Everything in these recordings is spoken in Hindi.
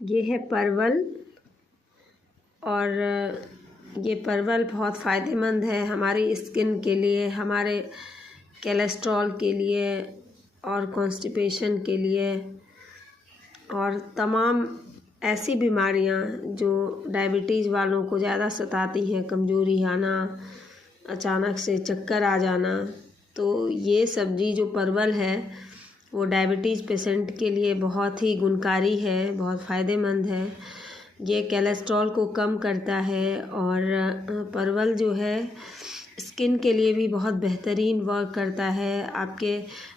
ये है परवल। और ये परवल बहुत फ़ायदेमंद है हमारी स्किन के लिए, हमारे कोलेस्ट्रॉल के लिए और कॉन्स्टिपेशन के लिए, और तमाम ऐसी बीमारियां जो डायबिटीज़ वालों को ज़्यादा सताती हैं, कमज़ोरी आना, अचानक से चक्कर आ जाना, तो ये सब्ज़ी जो परवल है वो डायबिटीज़ पेशेंट के लिए बहुत ही गुणकारी है, बहुत फ़ायदेमंद है। ये कोलेस्ट्रॉल को कम करता है और परवल जो है स्किन के लिए भी बहुत बेहतरीन वर्क करता है, आपके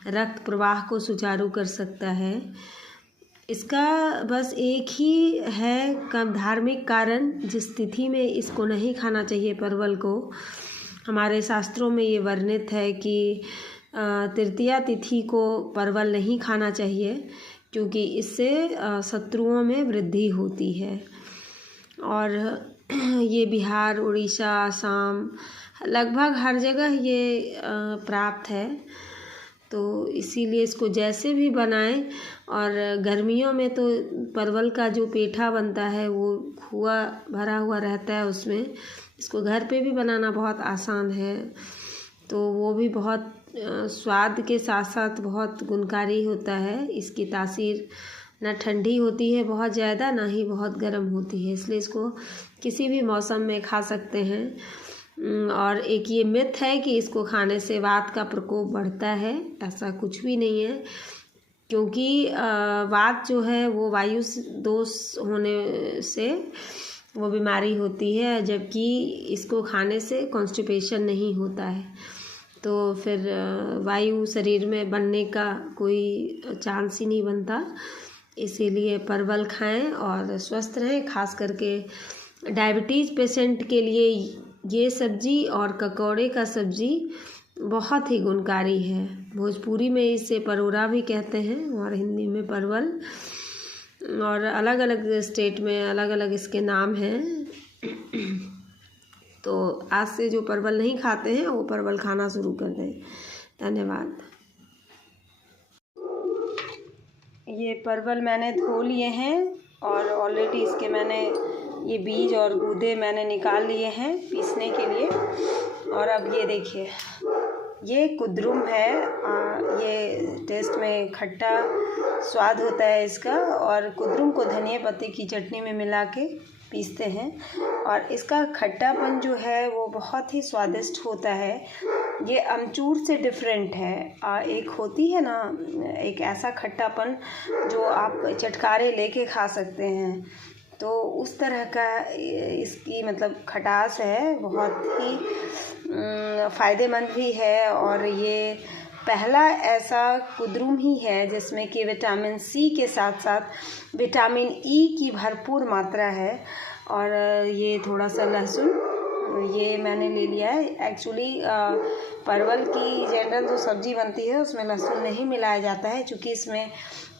रक्त प्रवाह को सुचारू कर सकता है। इसका बस एक ही है कम धार्मिक कारण, जिस तिथि में इसको नहीं खाना चाहिए परवल को। हमारे शास्त्रों में ये वर्णित है कि तृतीया तिथि को परवल नहीं खाना चाहिए, क्योंकि इससे शत्रुओं में वृद्धि होती है। और ये बिहार, उड़ीसा, आसाम, लगभग हर जगह ये प्राप्त है। तो इसीलिए इसको जैसे भी बनाएं। और गर्मियों में तो परवल का जो पेठा बनता है वो खोआ भरा हुआ रहता है उसमें, इसको घर पे भी बनाना बहुत आसान है। तो वो भी बहुत स्वाद के साथ साथ बहुत गुणकारी होता है। इसकी तासीर ना ठंडी होती है बहुत ज़्यादा, ना ही बहुत गर्म होती है, इसलिए इसको किसी भी मौसम में खा सकते हैं। और एक ये मिथ है कि इसको खाने से वात का प्रकोप बढ़ता है, ऐसा कुछ भी नहीं है। क्योंकि वात जो है वो वायु दोष होने से वो बीमारी होती है, जबकि इसको खाने से कॉन्स्टिपेशन नहीं होता है। तो फिर वायु शरीर में बनने का कोई चांस ही नहीं बनता। इसीलिए परवल खाएं और स्वस्थ रहें। खास करके डायबिटीज़ पेशेंट के लिए ये सब्ज़ी और ककौड़े का सब्ज़ी बहुत ही गुणकारी है। भोजपुरी में इसे परोरा भी कहते हैं और हिंदी में परवल, और अलग अलग स्टेट में अलग अलग इसके नाम हैं। तो आज से जो परवल नहीं खाते हैं वो परवल खाना शुरू कर दें। धन्यवाद। ये परवल मैंने धो लिए हैं और ऑलरेडी इसके मैंने ये बीज और गूदे मैंने निकाल लिए हैं पीसने के लिए। और अब ये देखिए, ये कुद्रुम है। ये टेस्ट में खट्टा स्वाद होता है इसका, और कुद्रुम को धनिया पत्ते की चटनी में मिला के पीसते हैं, और इसका खट्टापन जो है वो बहुत ही स्वादिष्ट होता है। ये अमचूर से डिफरेंट है। एक होती है ना एक ऐसा खट्टापन जो आप चटकारे लेके खा सकते हैं, तो उस तरह का इसकी मतलब खटास है, बहुत ही फ़ायदेमंद भी है। और ये पहला ऐसा कुद्रुम ही है जिसमें कि विटामिन सी के साथ साथ विटामिन ई की भरपूर मात्रा है। और ये थोड़ा सा लहसुन ये मैंने ले लिया है। एक्चुअली परवल की जनरल जो सब्ज़ी बनती है उसमें लहसुन नहीं मिलाया जाता है, क्योंकि इसमें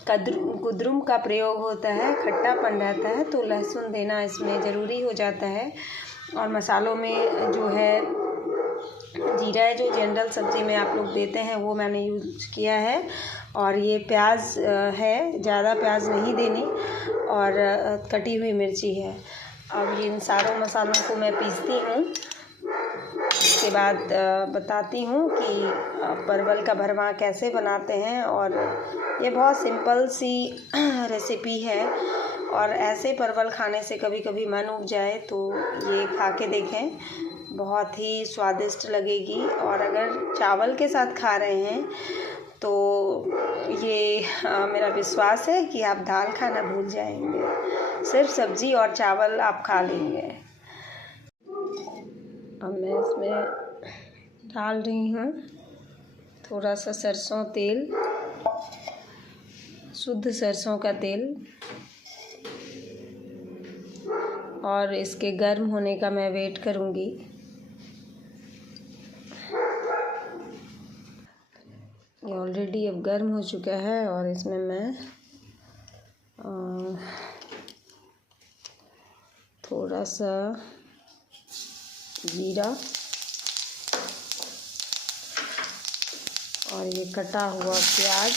कुद्रुम का प्रयोग होता है, खट्टापन रहता है, तो लहसुन देना इसमें ज़रूरी हो जाता है। और मसालों में जो है जीरा है, जो जनरल सब्ज़ी में आप लोग देते हैं, वो मैंने यूज किया है। और ये प्याज है, ज़्यादा प्याज नहीं देनी, और कटी हुई मिर्ची है। अब इन सारों मसालों को मैं पीसती हूँ। उसके बाद बताती हूँ कि परवल का भरवा कैसे बनाते हैं। और ये बहुत सिंपल सी रेसिपी है, और ऐसे परवल खाने से कभी कभी मन उब जाए तो ये खा के देखें, बहुत ही स्वादिष्ट लगेगी। और अगर चावल के साथ खा रहे हैं तो ये मेरा विश्वास है कि आप दाल खाना भूल जाएंगे, सिर्फ सब्ज़ी और चावल आप खा लेंगे। अब मैं इसमें डाल रही हूँ थोड़ा सा सरसों तेल, शुद्ध सरसों का तेल, और इसके गर्म होने का मैं वेट करूँगी। ये ऑलरेडी अब गर्म हो चुका है, और इसमें मैं थोड़ा सा जीरा और ये कटा हुआ प्याज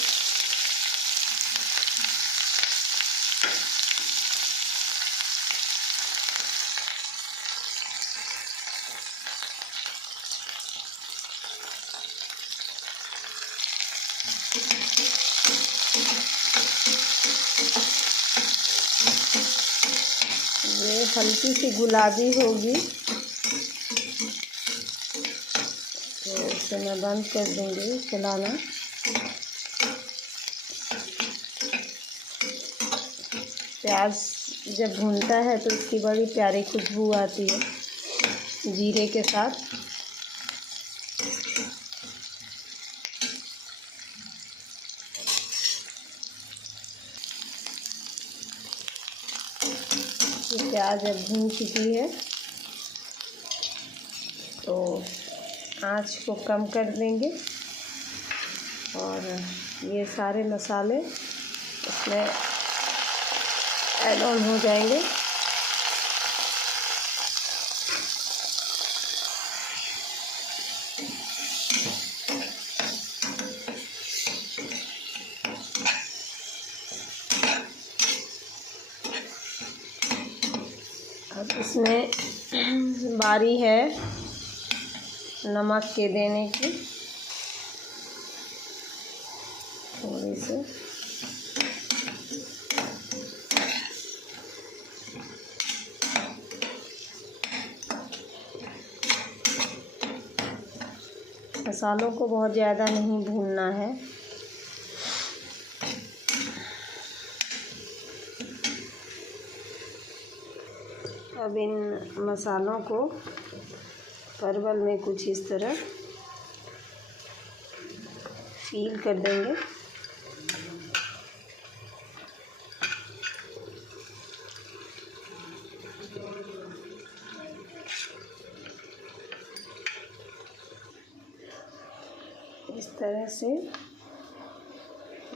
हल्की सी गुलाबी होगी तो इसे मैं बंद कर दूँगी चलाना। प्याज जब भूनता है तो इसकी बड़ी प्यारी खुशबू आती है जीरे के साथ। ये प्याज अब भून चुकी है तो आँच को कम कर देंगे और ये सारे मसाले इसमें ऐड ऑन हो जाएंगे। अब इसमें बारी है नमक के देने की, थोड़ी सी मसालों को बहुत ज़्यादा नहीं भूनना है। अब इन मसालों को परवल में कुछ इस तरह फील कर देंगे। इस तरह से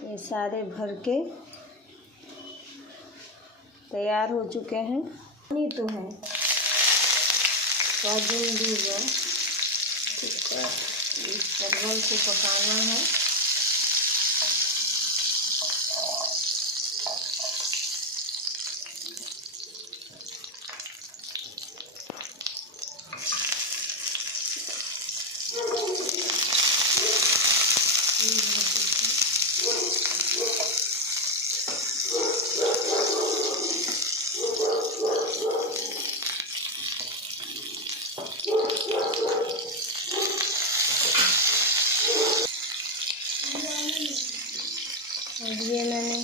ये सारे भर के तैयार हो चुके हैं। नहीं तो है सोयाबीन भी है, इस परवल को पकाना है। और ये मैंने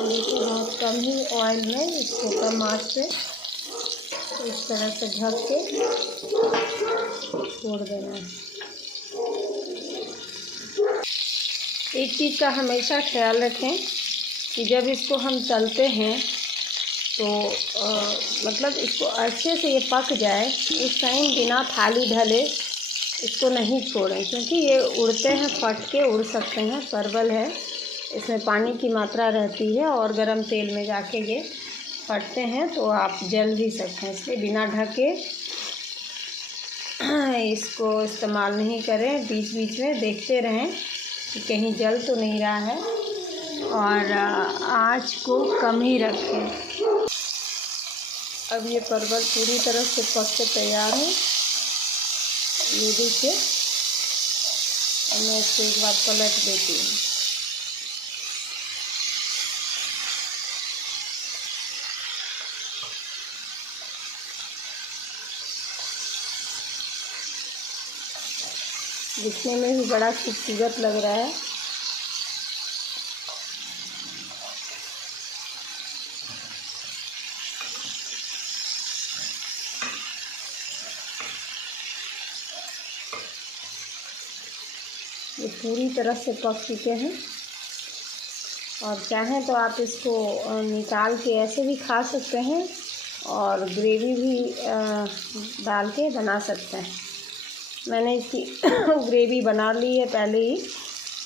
बहुत कम ही ऑयल में इसको कम आंच पे इस तरह से ढक के छोड़ देना है। एक चीज़ का हमेशा ख्याल रखें कि जब इसको हम तलते हैं तो मतलब इसको अच्छे से ये पक जाए, उस टाइम बिना थाली ढले इसको नहीं छोड़ें, क्योंकि ये उड़ते हैं, फट के उड़ सकते हैं। परवल है, इसमें पानी की मात्रा रहती है और गरम तेल में जाके ये फटते हैं तो आप जल भी सकते हैं। इसलिए बिना ढके इसको इस्तेमाल नहीं करें। बीच बीच में देखते रहें कि कहीं जल तो नहीं रहा है और आँच को कम ही रखें। अब ये परवल पूरी तरह से पक के तैयार है। ये देखिए, और मैं इसको एक बार पलट देती हूँ। दिखने में भी बड़ा खूबसूरत लग रहा है। ये पूरी तरह से पक चुके हैं और चाहें तो आप इसको निकाल के ऐसे भी खा सकते हैं और ग्रेवी भी डाल के बना सकते हैं। मैंने इसकी ग्रेवी बना ली है पहले ही,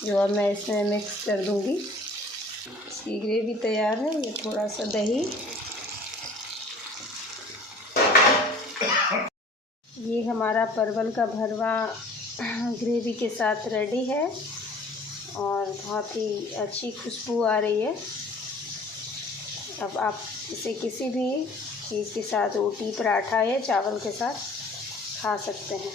जो अब मैं इसमें मिक्स कर दूंगी। इसकी ग्रेवी तैयार है। ये थोड़ा सा दही, ये हमारा परवल का भरवा ग्रेवी के साथ रेडी है और बहुत ही अच्छी खुशबू आ रही है। अब आप इसे किसी भी चीज़ के साथ, रोटी, पराठा या चावल के साथ खा सकते हैं।